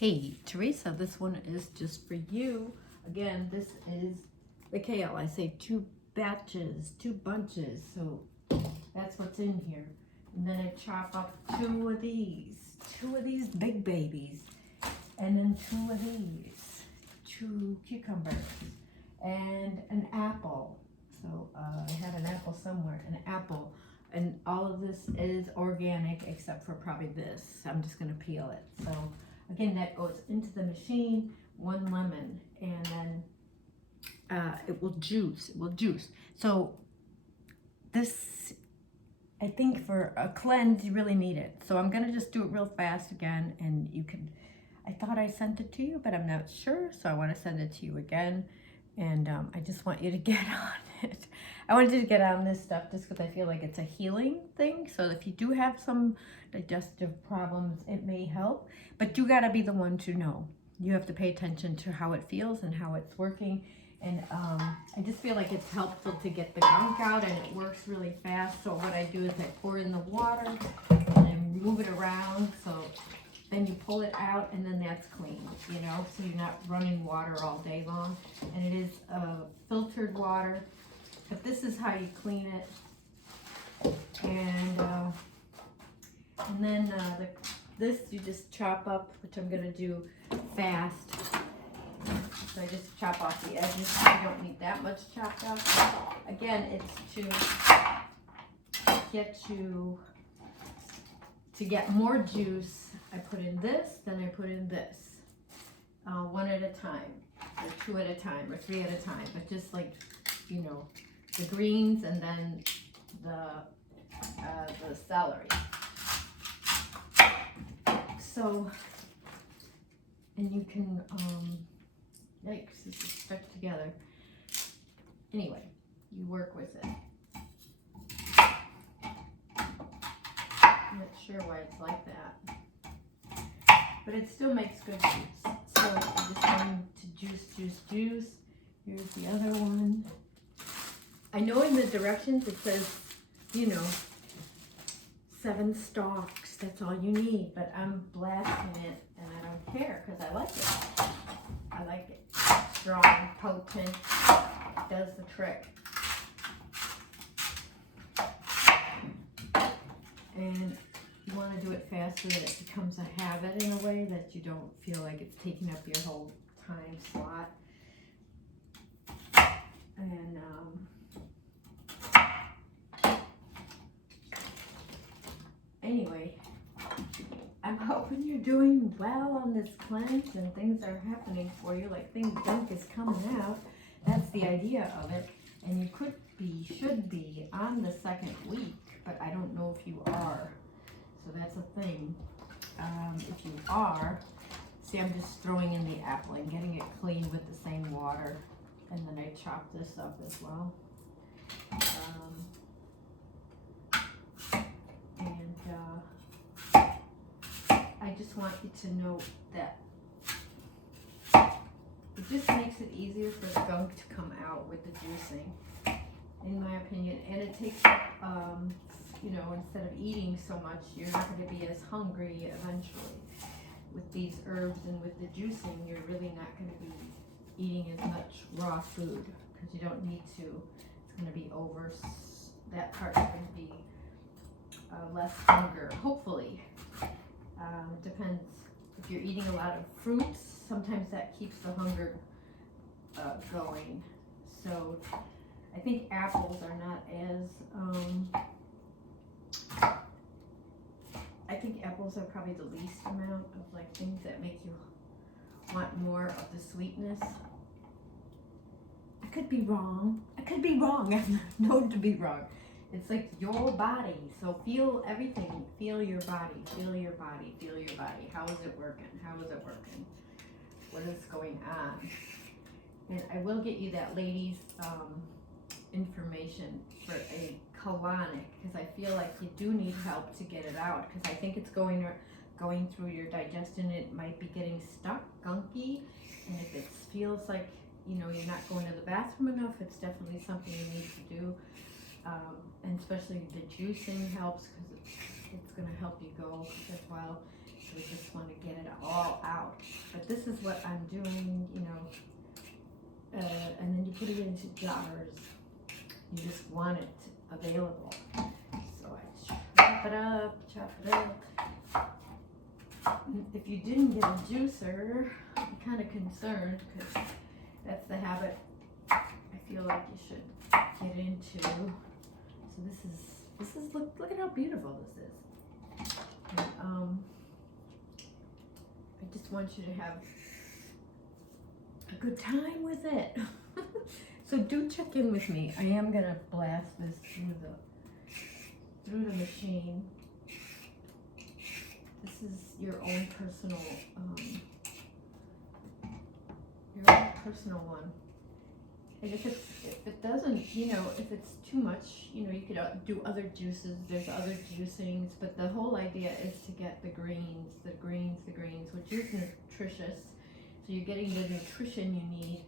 Hey, Teresa, this one is just for you. Again, this is the kale. I say 2 batches, 2 bunches, so that's what's in here. And then I chop up 2 of these big babies, and then 2 of these, 2 cucumbers, and an apple. So I had an apple somewhere, an apple. And all of this is organic except for probably this. I'm just gonna peel it. So again, that goes into the machine, 1 lemon, and then it will juice, So this, I think for a cleanse, you really need it. So I'm gonna just do it real fast again, and you can, I thought I sent it to you, but I'm not sure, so I wanna send it to you again. And I just want you to get on it. I wanted you to get on this stuff just because I feel like it's a healing thing. So if you do have some digestive problems, it may help. But you got to be the one to know. You have to pay attention to how it feels and how it's working. And I just feel like it's helpful to get the gunk out, and it works really fast. So what I do is I pour in the water and I move it around. So then you pull it out, and then that's clean, you know, so you're not running water all day long. And it is filtered water, but this is how you clean it. And then this you just chop up, which I'm gonna do fast. So I just chop off the edges. You don't need that much chopped off. Again, it's to get you to get more juice. I put in this, then I put in this, 1 at a time, or 2 at a time, or 3 at a time, but just like, you know, the greens and then the celery. So, and you can, yikes, this is stuck together. Anyway, you work with it. I'm not sure why it's like that, but it still makes good juice. So you just want to juice. Here's the other one. I know in the directions it says, you know, 7 stalks, that's all you need, but I'm blasting it and I don't care because I like it. I like it. Strong, potent, does the trick. And you want to do it fast so that it becomes a habit in a way that you don't feel like it's taking up your whole time slot. And anyway, I'm hoping you're doing well on this cleanse and things are happening for you, like gunk is coming out. That's the idea of it. And you should be on the 2nd week, but I don't know if you are. So that's a thing. If you are, see, I'm just throwing in the apple and getting it clean with the same water. And then I chop this up as well. I just want you to know that it just makes it easier for the gunk to come out with the juicing, in my opinion. And it takes, you know, instead of eating so much, you're not going to be as hungry eventually. With these herbs and with the juicing, you're really not going to be eating as much raw food because you don't need to. It's going to be over, that part's going to be less hunger, hopefully. Depends. If you're eating a lot of fruits, sometimes that keeps the hunger going. So I think apples are not as, I think apples are probably the least amount of like things that make you want more of the sweetness. I could be wrong. I'm known to be wrong. It's like your body. So feel everything. Feel your body. Feel your body. Feel your body. How is it working? How is it working? What is going on? And I will get you that lady's information for a colonic, because I feel like you do need help to get it out, because I think it's going through your digestion. It might be getting stuck, gunky, and if it feels like, you know, you're not going to the bathroom enough, it's definitely something you need to do. And especially the juicing helps, because it's going to help you go as well. we just want to get it all out. But this is what I'm doing, you know, and then you put it into jars. You just want it available. So I chop it up, If you didn't get a juicer, I'm kind of concerned because that's the habit I feel like you should get into. So this is look at how beautiful this is. And, I just want you to have a good time with it. So do check in with me. I am gonna blast this through the machine. This is your own personal one. And if it doesn't, you know, if it's too much, you know, you could do other juices. There's other juicings, but the whole idea is to get the greens, which is nutritious. So you're getting the nutrition you need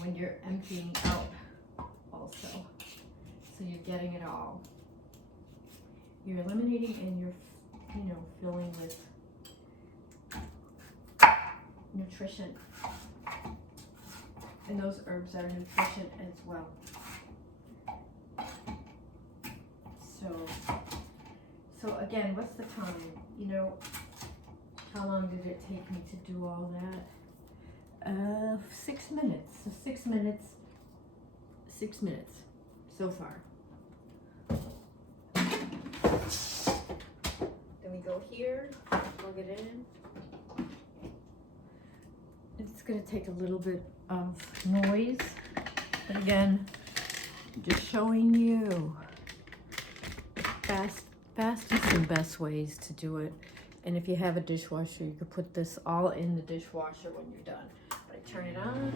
when you're emptying out also. So you're getting it all. You're eliminating and you're, you know, filling with nutrition. And those herbs are nutrition as well. So again, what's the time? You know, how long did it take me to do all that? 6 minutes. So 6 minutes. 6 minutes so far. Then we go here, plug it in. It's going to take a little bit of noise, but again, just showing you fastest and best ways to do it. And if you have a dishwasher, you could put this all in the dishwasher when you're done. But I turn it on.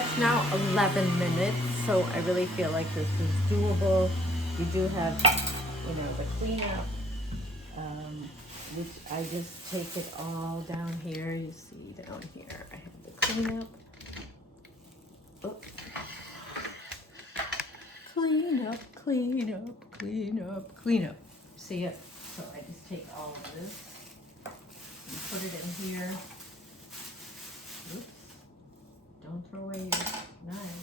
that's now 11 minutes, so I really feel like this is doable. You do have, you know, the cleanup, which I just take it all down here. You see down here, I have the cleanup. Oh. Clean up, clean up, clean up, clean up. See it? So I just take all of this and put it in here. Oops. Don't throw away your knife.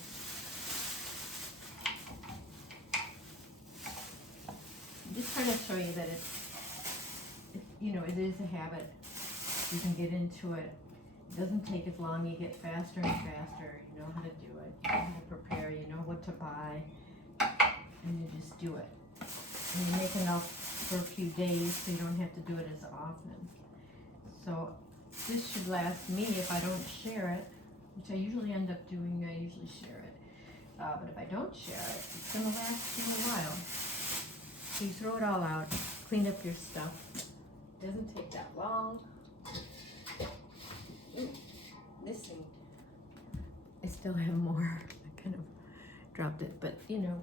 I'm just trying to show you that it's, you know, it is a habit. You can get into it. It doesn't take as long. You get faster and faster. You know how to do it. You know how to prepare. You know what to buy. And you just do it. And you make enough for a few days so you don't have to do it as often. So this should last me if I don't share it, which I usually end up doing. I usually share it. But if I don't share it, it's going to last you a while. So you throw it all out, clean up your stuff. It doesn't take that long. Ooh, this thing, I still have more. I kind of dropped it, but you know.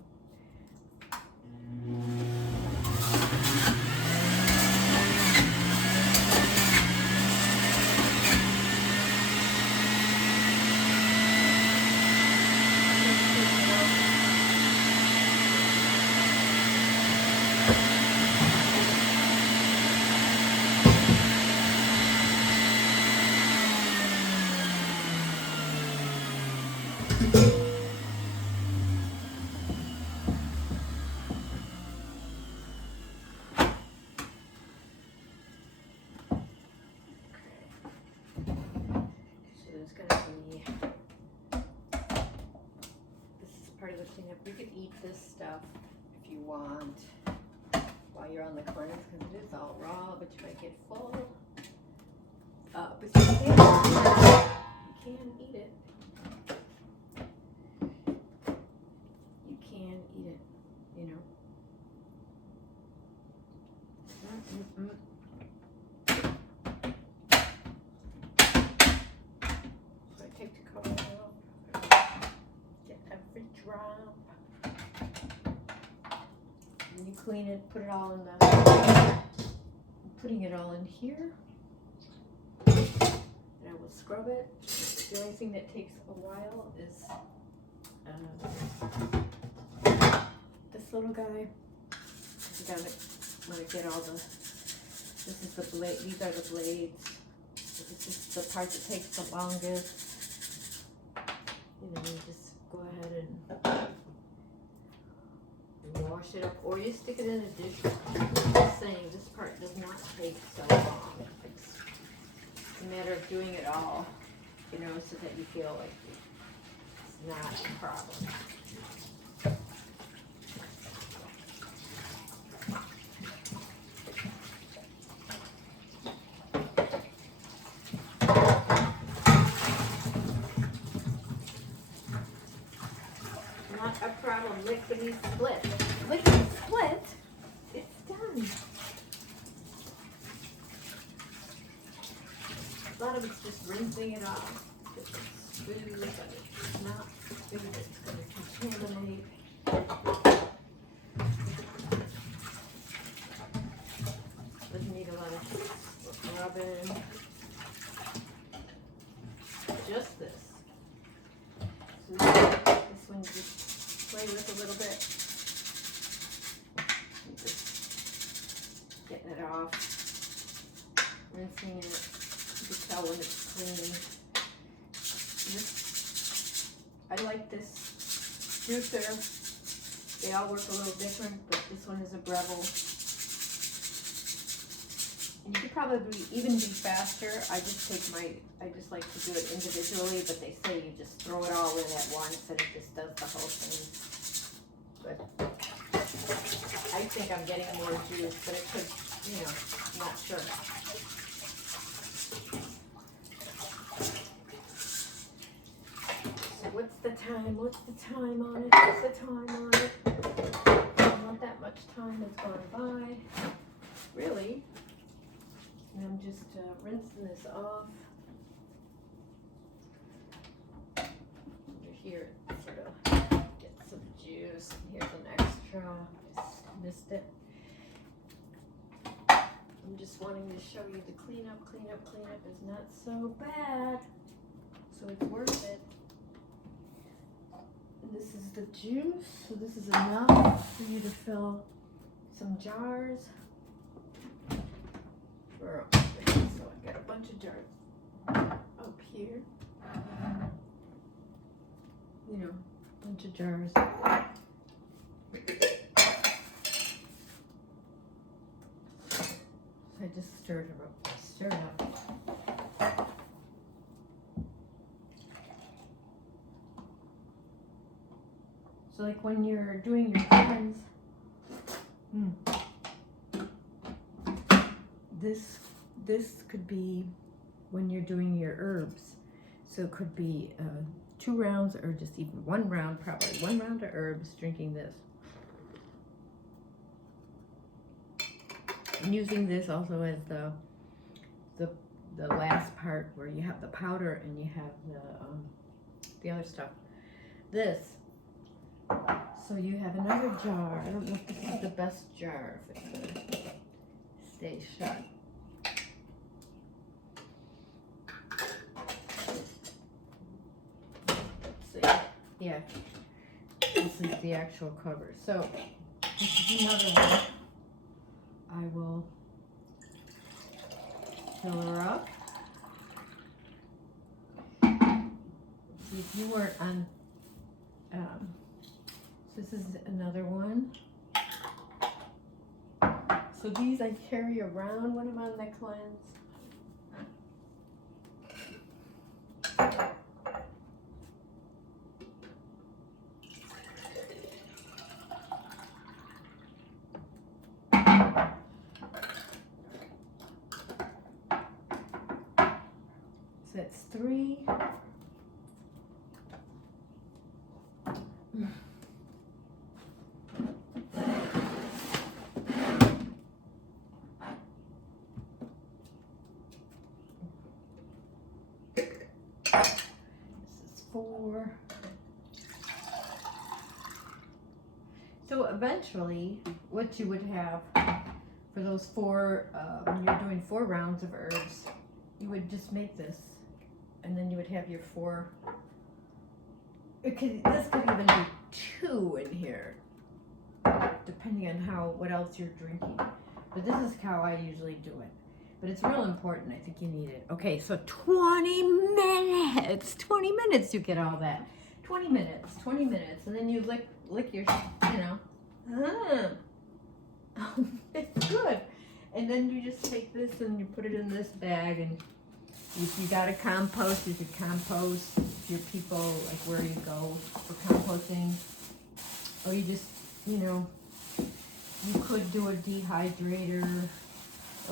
You could eat this stuff if you want while you're on the cleanse because it is all raw, but you might get full. But you can eat it. You can eat it, you know. So I take the cover off. Get every drop. And you clean it, put it all in the, I'm putting it all in here. And I will scrub it. The only thing that takes a while is this little guy. I'm gonna get all the, this is the blade, these are the blades. This is the part that takes the longest. You know, you just go ahead and wash it up, or you stick it in a dish. I'm just saying, this part does not take so long. It's a matter of doing it all, you know, so that you feel like it's not a problem. Not a problem. Lickety split. Lickety split. It's done. A lot of it's just rinsing it off. It's food, but it's not food that's going to contaminate. Doesn't need a lot of rubbing. Just this. So this one you just play with a little bit. Just getting it off. Rinsing it. You can tell when it's clean. I like this juicer. They all work a little different, but this one is a Breville. And you could probably even be faster. I just like to do it individually, but they say you just throw it all in at once and it just does the whole thing. But I think I'm getting more juice, but it could, you know, I'm not sure. So what's the time? What's the time on it? What's the time on it? Not that much time has gone by. Really? And I'm just rinsing this off. straw. Just missed it. I'm just wanting to show you the cleanup is not so bad. So it's worth it. And this is the juice. So this is enough for you to fill some jars. So I've got a bunch of jars up here. You know, a bunch of jars. I just stirred it up. So like when you're doing your cleanse, this could be when you're doing your herbs. So it could be 2 rounds or just even 1 round, probably 1 round of herbs, drinking this. And using this also as the last part where you have the powder and you have the other stuff. This. So you have another jar. I don't know if this is the best jar, if it's gonna stay shut. Let's see. Yeah. This is the actual cover. So this is another one. I will fill her up. See, if you weren't on, this is another one. So these I carry around when I'm on the cleanse. So that's 3. This is 4. So eventually, what you would have for those 4, when you're doing 4 rounds of herbs, you would just make this, and then you would have your 4. This could even be 2 in here, depending on what else you're drinking. But this is how I usually do it. But it's real important. I think you need it. Okay, so 20 minutes. 20 minutes you get all that. 20 minutes. And then you lick your, it's good. And then you just take this and you put it in this bag, and if you got to compost, you could compost your people, like where you go for composting. Or you just, you could do a dehydrator.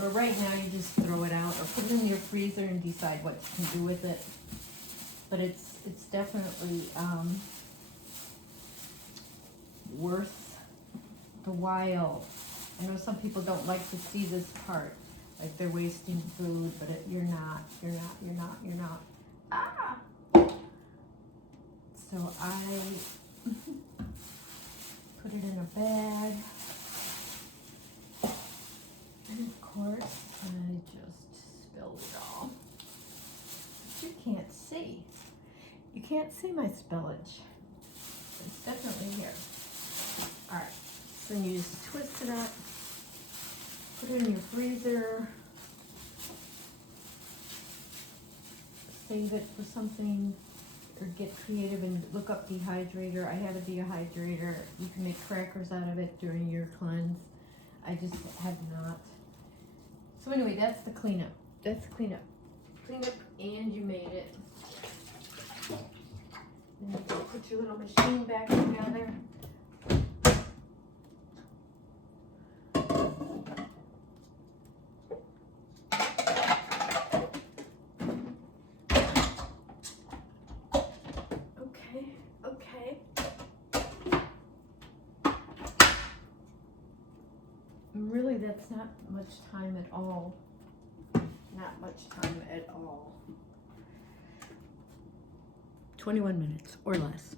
Or right now you just throw it out or put it in your freezer and decide what you can do with it. But it's definitely worth the while. I know some people don't like to see this part, like they're wasting food, but you're not. Ah! So I put it in a bag. And of course, I just spilled it all. But you can't see. You can't see my spillage. It's definitely here. All right. So then you just twist it up, put it in your freezer, save it for something, or get creative and look up dehydrator. I have a dehydrator. You can make crackers out of it during your cleanse. I just have not. So anyway, that's the cleanup. Cleanup, and you made it. Then you put your little machine back together. Okay. Really, that's not much time at all. Not much time at all. 21 minutes or less.